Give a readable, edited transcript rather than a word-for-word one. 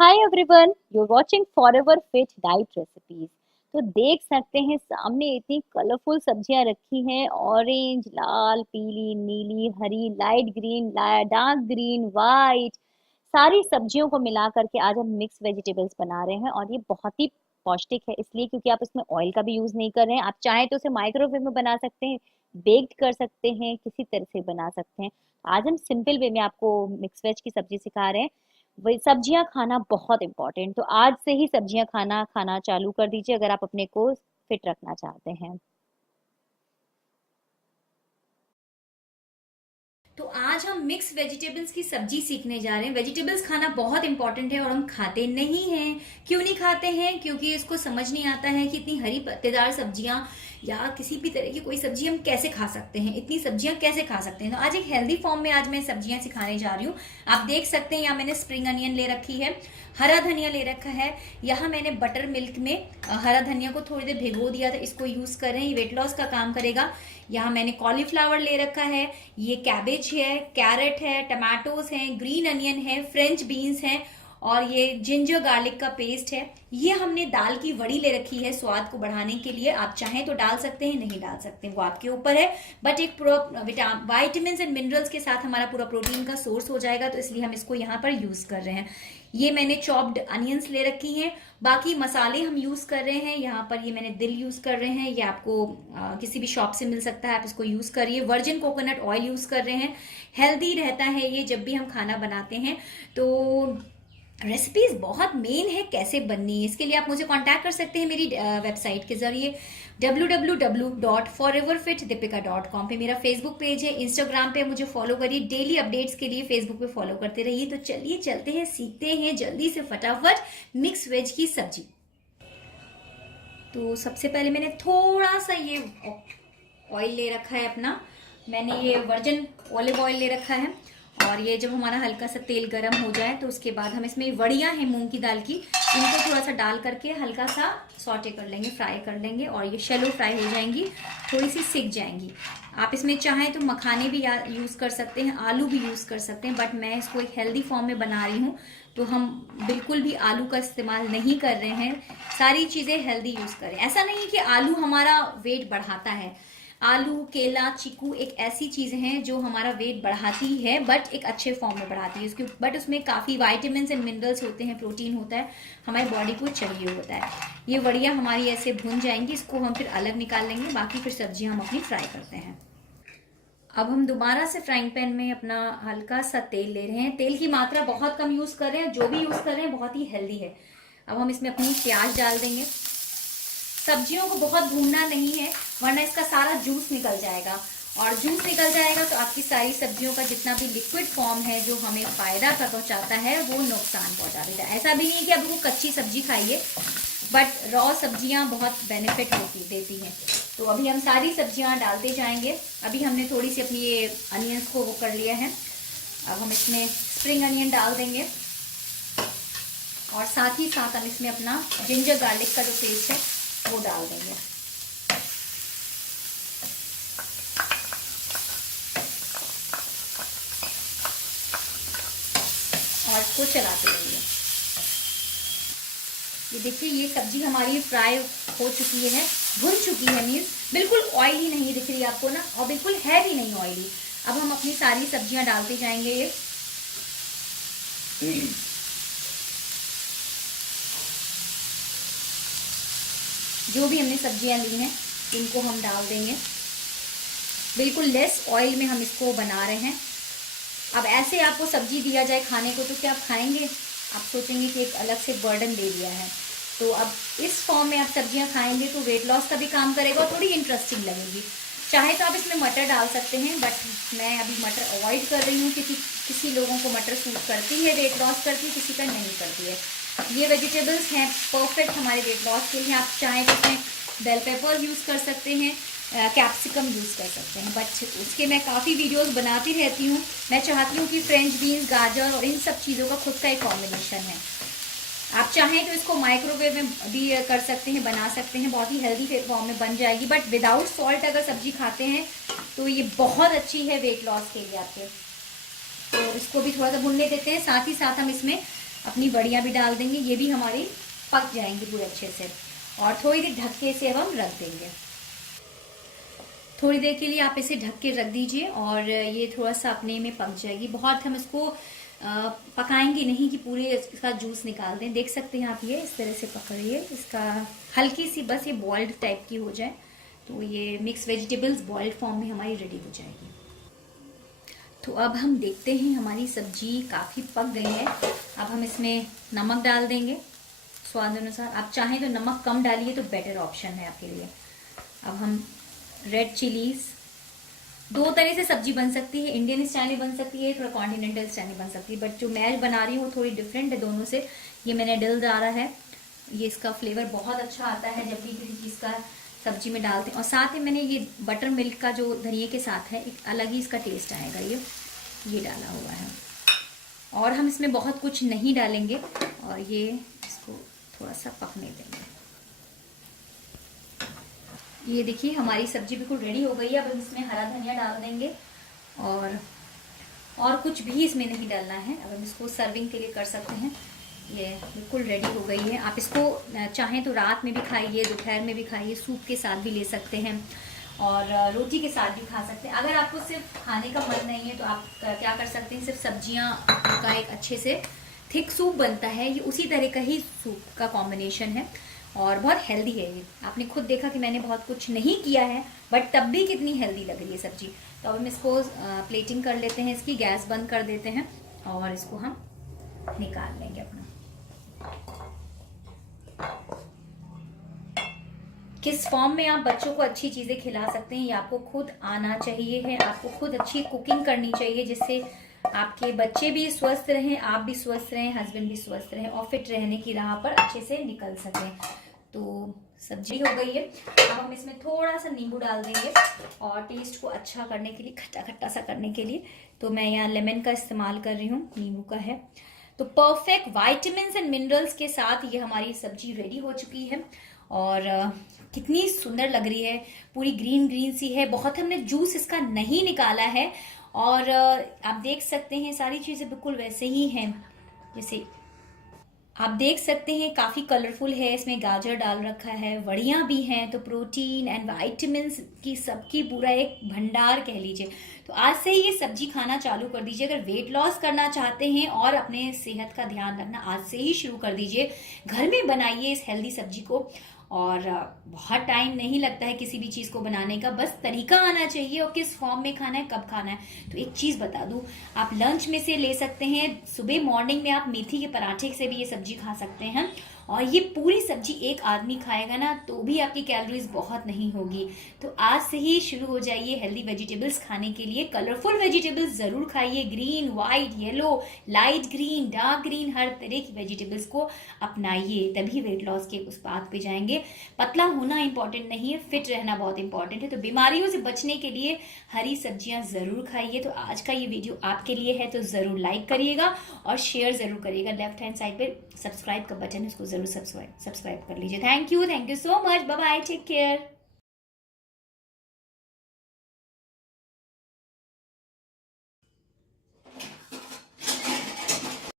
Hi everyone, you are watching forever fit diet recipes. तो देख सकते हैं सामने इतनी कलरफुल सब्जियां रखी हैं। ऑरेंज, लाल, पीली, नीली, हरी, light green, dark green, white, सारी सब्जियों को मिला करके आज हम मिक्स वेजिटेबल्स बना रहे हैं। और ये बहुत ही पौष्टिक है इसलिए क्योंकि आप उसमें ऑयल का भी यूज नहीं कर रहे हैं। आप चाहें तो उसे माइक्रोवेव में बना सकते हैं, बेक्ड कर सकते हैं, किसी तरह से बना सकते हैं। आज हम सिंपल वे में आपको मिक्स वेज की सब्जी सिखा रहे हैं। वही सब्जियां खाना बहुत इंपॉर्टेंट, तो आज से ही सब्जियां खाना खाना चालू कर दीजिए अगर आप अपने को फिट रखना चाहते हैं। तो आज हम मिक्स वेजिटेबल्स की सब्जी सीखने जा रहे हैं। वेजिटेबल्स खाना बहुत इंपॉर्टेंट है और हम खाते नहीं हैं। क्यों नहीं खाते हैं? क्योंकि इसको समझ नहीं आता है कि इतनी हरी पत्तेदार सब्जियां या किसी भी तरह की कोई सब्जी हम कैसे खा सकते हैं, इतनी सब्जियां कैसे खा सकते हैं। तो आज एक हेल्दी फॉर्म में आज मैं सब्जियां सिखाने जा रही हूँ। आप देख सकते हैं यहाँ मैंने स्प्रिंग अनियन ले रखी है, हरा धनिया ले रखा है। यहाँ मैंने बटर मिल्क में हरा धनिया को थोड़ी देर भिगो दिया था, इसको यूज कर रहे हैं, ये वेट लॉस का काम करेगा। यहाँ मैंने कॉलीफ्लावर ले रखा है, ये कैबेज है, कैरेट है, टमाटोज हैं, ग्रीन अनियन है, फ्रेंच बीन्स हैं और ये जिंजर गार्लिक का पेस्ट है। ये हमने दाल की वड़ी ले रखी है स्वाद को बढ़ाने के लिए। आप चाहें तो डाल सकते हैं, नहीं डाल सकते हैं, वो आपके ऊपर है। बट एक पूरा वाइटामिन एंड मिनरल्स के साथ हमारा पूरा प्रोटीन का सोर्स हो जाएगा, तो इसलिए हम इसको यहाँ पर यूज कर रहे हैं। ये मैंने चॉप्ड अनियंस ले रखी हैं। बाकी मसाले हम यूज कर रहे हैं, यहाँ पर ये मैंने दिल यूज कर रहे हैं, ये आपको किसी भी शॉप से मिल सकता है, आप इसको यूज करिए। वर्जिन कोकोनट ऑयल यूज कर रहे हैं, हेल्दी रहता है ये जब भी हम खाना बनाते हैं। तो रेसिपीज बहुत मेन है कैसे बननी है, इसके लिए आप मुझे कांटेक्ट कर सकते हैं मेरी वेबसाइट के जरिए www.foreverfitdeepika.com पे। मेरा फेसबुक पेज है, इंस्टाग्राम पे मुझे फॉलो करिए, डेली अपडेट्स के लिए फेसबुक पे फॉलो करते रहिए। तो चलिए चलते हैं, सीखते हैं जल्दी से फटाफट मिक्स वेज की सब्जी। तो सबसे पहले मैंने थोड़ा सा ये ऑयल ले रखा है अपना, मैंने ये वर्जिन ऑलिव ऑयल ले रखा है। और ये जब हमारा हल्का सा तेल गर्म हो जाए तो उसके बाद हम इसमें वड़ियां हैं मूंग की दाल की, इनको थोड़ा सा डाल करके हल्का सा सॉटे कर लेंगे, फ्राई कर लेंगे और ये शेलो फ्राई हो जाएंगी, थोड़ी सी सिक जाएंगी। आप इसमें चाहें तो मखाने भी यूज कर सकते हैं, आलू भी यूज कर सकते हैं, बट मैं इसको एक हेल्दी फॉर्म में बना रही हूँ तो हम बिल्कुल भी आलू का इस्तेमाल नहीं कर रहे हैं। सारी चीजें हेल्दी यूज करें। ऐसा नहीं है कि आलू हमारा वेट बढ़ाता है। आलू, केला, चीकू एक ऐसी चीज हैं जो हमारा वेट बढ़ाती है, बट एक अच्छे फॉर्म में बढ़ाती है उसके, बट उसमें काफी वाइटामिन एंड मिनरल्स होते हैं, प्रोटीन होता है, हमारी बॉडी को चाहिए होता है। ये वड़िया हमारी ऐसे भुन जाएंगी, इसको हम फिर अलग निकाल लेंगे। बाकी फिर सब्जियां हम अपनी फ्राई करते हैं। अब हम दोबारा से फ्राइंग पैन में अपना हल्का सा तेल ले रहे हैं। तेल की मात्रा बहुत कम यूज कर रहे हैं, जो भी यूज कर रहे हैं बहुत ही हेल्दी है। अब हम इसमें अपनी प्याज डाल देंगे। सब्जियों को बहुत भूनना नहीं है वरना इसका सारा जूस निकल जाएगा, और जूस निकल जाएगा तो आपकी सारी सब्जियों का जितना भी लिक्विड फॉर्म है जो हमें फायदा पहुंचाता है वो नुकसान पहुंचा देता है। ऐसा भी नहीं कि आप वो कच्ची सब्जी खाइए, बट रॉ सब्जियां बहुत बेनिफिट देती हैं। तो अभी हम सारी सब्जियां डालते जाएंगे। अभी हमने थोड़ी सी अपनी ये अनियंस को वो कर लिया है। अब हम इसमें स्प्रिंग अनियन डाल देंगे और साथ ही साथ हम इसमें अपना जिंजर गार्लिक का जो पेस्ट है वो डाल देंगे। और इसको चलाते रहेंगे। ये देखिए ये सब्जी हमारी फ्राई हो चुकी है, भुन चुकी है, मीन्स बिल्कुल ऑयली नहीं दिख रही आपको ना, और बिल्कुल है भी नहीं ऑयली। अब हम अपनी सारी सब्जियां डालते जाएंगे। ये जो भी हमने सब्जियां ली हैं इनको हम डाल देंगे। बिल्कुल लेस ऑयल में हम इसको बना रहे हैं। अब ऐसे आपको सब्जी दिया जाए खाने को तो क्या आप खाएंगे? आप सोचेंगे कि एक अलग से बर्डन दे दिया है। तो अब इस फॉर्म में आप सब्जियां खाएंगे तो वेट लॉस का भी काम करेगा और थोड़ी इंटरेस्टिंग लगेगी। चाहे तो आप इसमें मटर डाल सकते हैं, बट मैं अभी मटर अवॉइड कर रही हूँ क्योंकि किसी लोगों को मटर सूट करती है, वेट लॉस करती है, किसी का नहीं करती है। ये वेजिटेबल्स हैं परफेक्ट हमारे वेट लॉस के लिए। आप चाहें तो इसमें बेल पेपर यूज़ कर सकते हैं, कैप्सिकम यूज़ कर सकते हैं, बट उसके मैं काफ़ी वीडियोस बनाती रहती हूँ। मैं चाहती हूँ कि फ्रेंच बीन्स, गाजर और इन सब चीज़ों का खुद का एक कॉम्बिनेशन है। आप चाहें तो इसको माइक्रोवेव में भी कर सकते हैं, बना सकते हैं, बहुत ही हेल्दी फॉर्म में बन जाएगी। बट विदाउट सॉल्ट अगर सब्जी खाते हैं तो ये बहुत अच्छी है वेट लॉस के लिए आपके। तो इसको भी थोड़ा सा भुनने देते हैं। साथ ही साथ हम इसमें अपनी वड़ियाँ भी डाल देंगे, ये भी हमारी पक जाएंगी पूरे अच्छे से। और थोड़ी देर ढक के इसे अब हम रख देंगे। थोड़ी देर के लिए आप इसे ढक के रख दीजिए और ये थोड़ा सा अपने में पक जाएगी। बहुत हम इसको पकाएंगे नहीं कि पूरे इसका जूस निकाल दें। देख सकते हैं आप, ये इस तरह से पक रही है, इसका हल्की सी बस ये बॉइल्ड टाइप की हो जाए तो ये मिक्स वेजिटेबल्स बॉइल्ड फॉर्म में हमारी रेडी हो जाएगी। तो अब हम देखते हैं हमारी सब्जी काफ़ी पक गई है। अब हम इसमें नमक डाल देंगे स्वाद अनुसार। आप चाहें तो नमक कम डालिए तो बेटर ऑप्शन है आपके लिए। अब हम रेड चिलीज, दो तरह से सब्जी बन सकती है, इंडियन स्टाइल में बन सकती है, थोड़ा कॉन्टिनेंटल स्टाइल में बन सकती है, बट जो मैं बना रही हूँ वो थोड़ी डिफरेंट है दोनों से। ये मैंने डिल डाला है, ये इसका फ्लेवर बहुत अच्छा आता है जब भी किसी चीज़ का सब्जी में डालते हैं। और साथ ही मैंने ये बटर मिल्क का जो धनिए के साथ है, एक अलग ही इसका टेस्ट आएगा, ये डाला हुआ है। और हम इसमें बहुत कुछ नहीं डालेंगे और ये इसको थोड़ा सा पकने देंगे। ये देखिए हमारी सब्जी बिल्कुल रेडी हो गई है। अब हम इसमें हरा धनिया डाल देंगे और कुछ भी इसमें नहीं डालना है। अब हम इसको सर्विंग के लिए कर सकते हैं। ये बिल्कुल रेडी हो गई है। आप इसको चाहें तो रात में भी खाइए, दोपहर में भी खाइए, सूप के साथ भी ले सकते हैं और रोटी के साथ भी खा सकते हैं। अगर आपको सिर्फ खाने का मन नहीं है तो आप क्या कर सकते हैं, सिर्फ सब्जियां का एक अच्छे से थिक सूप बनता है, ये उसी तरह का ही सूप का कॉम्बिनेशन है और बहुत हेल्दी है ये। आपने खुद देखा कि मैंने बहुत कुछ नहीं किया है बट तब भी कितनी हेल्दी लग रही है सब्जी। तो अब हम इसको प्लेटिंग कर लेते हैं, इसकी गैस बंद कर देते हैं और इसको हम निकाल लेंगे अपना। किस फॉर्म में आप बच्चों को अच्छी चीजें खिला सकते हैं ये आपको खुद आना चाहिए है। आपको खुद अच्छी कुकिंग करनी चाहिए जिससे आपके बच्चे भी स्वस्थ रहें, आप भी स्वस्थ रहें, हस्बैंड भी स्वस्थ रहें और फिट रहने की राह पर अच्छे से निकल सकें। तो सब्जी हो गई है। अब हम इसमें थोड़ा सा नींबू डाल देंगे और टेस्ट को अच्छा करने के लिए, खट्टा खट्टा सा करने के लिए तो मैं यहाँ लेमन का इस्तेमाल कर रही हूँ, नींबू का है। तो परफेक्ट वाइटामिन एंड मिनरल्स के साथ ये हमारी सब्जी रेडी हो चुकी है और कितनी सुंदर लग रही है, पूरी ग्रीन ग्रीन सी है। बहुत हमने जूस इसका नहीं निकाला है और आप देख सकते हैं सारी चीजें बिल्कुल वैसे ही हैं जैसे आप देख सकते हैं। काफी कलरफुल है, इसमें गाजर डाल रखा है, वड़ियां भी हैं, तो प्रोटीन एंड विटामिन की सबकी पूरा एक भंडार कह लीजिए। तो आज से ही ये सब्जी खाना चालू कर दीजिए। अगर वेट लॉस करना चाहते हैं और अपने सेहत का ध्यान रखना, आज से ही शुरू कर दीजिए। घर में बनाइए इस हेल्दी सब्जी को और बहुत टाइम नहीं लगता है किसी भी चीज़ को बनाने का, बस तरीका आना चाहिए और किस फॉर्म में खाना है, कब खाना है। तो एक चीज़ बता दूं, आप लंच में से ले सकते हैं, सुबह मॉर्निंग में आप मेथी के पराठे से भी ये सब्जी खा सकते हैं और ये पूरी सब्जी एक आदमी खाएगा ना तो भी आपकी कैलोरीज बहुत नहीं होगी। तो आज से ही शुरू हो जाइए हेल्दी वेजिटेबल्स खाने के लिए। कलरफुल वेजिटेबल्स जरूर खाइए, green, white, yellow, light green, dark green, हर तरह की वेजिटेबल्स को अपनाइए, तभी वेट लॉस के उस बात पे जाएंगे। पतला होना इंपॉर्टेंट नहीं है, फिट रहना बहुत इंपॉर्टेंट है। तो बीमारियों से बचने के लिए हरी सब्जियां जरूर खाइए। तो आज का ये वीडियो आपके लिए है तो जरूर लाइक करिएगा और शेयर जरूर करिएगा। लेफ्ट हैंड साइड पे सब्सक्राइब का बटन है, उसको जरूर सब्सक्राइब कर लीजिए। Thank you so much, bye bye, take care.